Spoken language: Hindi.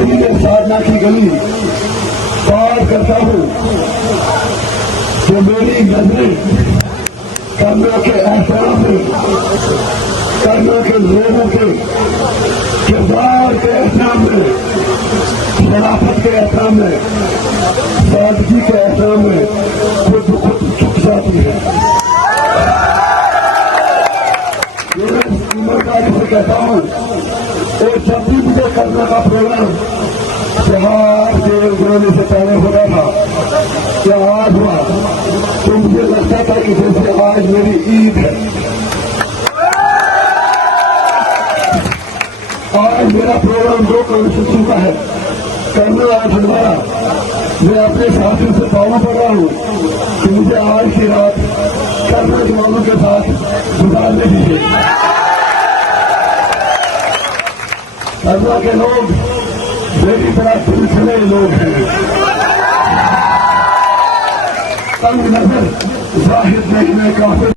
इसलिए साधना की गली पार करता हूं कि मेरी नजरें कर्नों के एहतराम में, कर्नों के लोगों के किरदार के एहतराम में, शराफत के एहतराम में, सादगी के एहतराम में खुद खुद झुक जाती है। ईमानदारी से कहता हूं, और जब भी मुझे करने का प्रोग्राम त्योहार देव गुरु से पहले हो रहा था, त्योहार हुआ तो मुझे लगता था कि जैसे आज मेरी ईद है। आज मेरा प्रोग्राम 2 कॉन्स्टिट्यूशन का है, करना आज हमारा। मैं अपने साथियों से पालना पड़ रहा हूं कि मुझे आज की रात करना जवानों के साथ गुजारने दीजिए। करना के लोग मेरी तरह सिलसिले लोग हैं, तंग नजर जाहिर नहीं में काफी